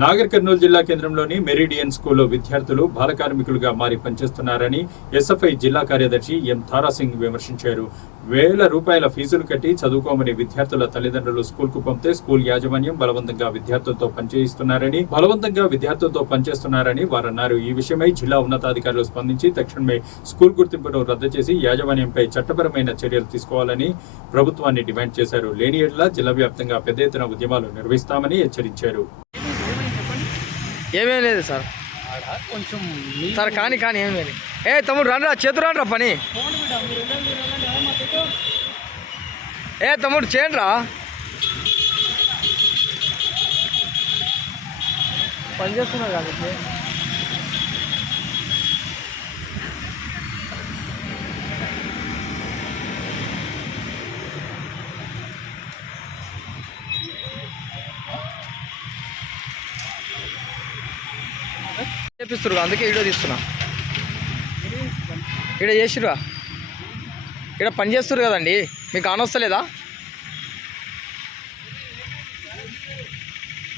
నాగర్ కర్నూలు జిల్లా కేంద్రంలోని మెరిడియన్ స్కూల్లో విద్యార్థులు బాల కార్మికులుగా మారి పనిచేస్తున్నారని ఎస్ఎఫ్ఐ జిల్లా కార్యదర్శి ఎం తారాసింగ్ విమర్శించారు. వేల రూపాయల ఫీజులు కట్టి చదువుకోమని విద్యార్థుల తల్లిదండ్రులు స్కూల్కు పంపితే స్కూల్ యాజమాన్యం బలవంతంగా విద్యార్థులతో పనిచేయిస్తున్నారని బలవంతంగా విద్యార్థులతో పనిచేస్తున్నారని వారన్నారు. ఈ విషయమై జిల్లా ఉన్నతాధికారులు స్పందించి తక్షణమే స్కూల్ గుర్తింపును రద్దు చేసి యాజమాన్యంపై చట్టపరమైన చర్యలు తీసుకోవాలని ప్రభుత్వాన్ని డిమాండ్ చేశారు. లేని ఏళ్ళ జిల్లా వ్యాప్తంగా పెద్ద ఎత్తున ఉద్యమాలు నిర్వహిస్తామని హెచ్చరించారు. ఏమేం లేదు సార్. కొంచెం సార్ కానీ కానీ ఏం లేదు. ఏ తమ్ముడు రండిరా చేతులు రండిరా పని? ఏ తమ్ముడు చేయండి రా పని చేస్తున్నా కాబట్టి చేపిస్తురు అందుకే వీడియో తీస్తున్నా. ఇక్కడ చేసిరా ఇక్కడ పని చేస్తారు కదండి? మీకు అనొస్తలేదా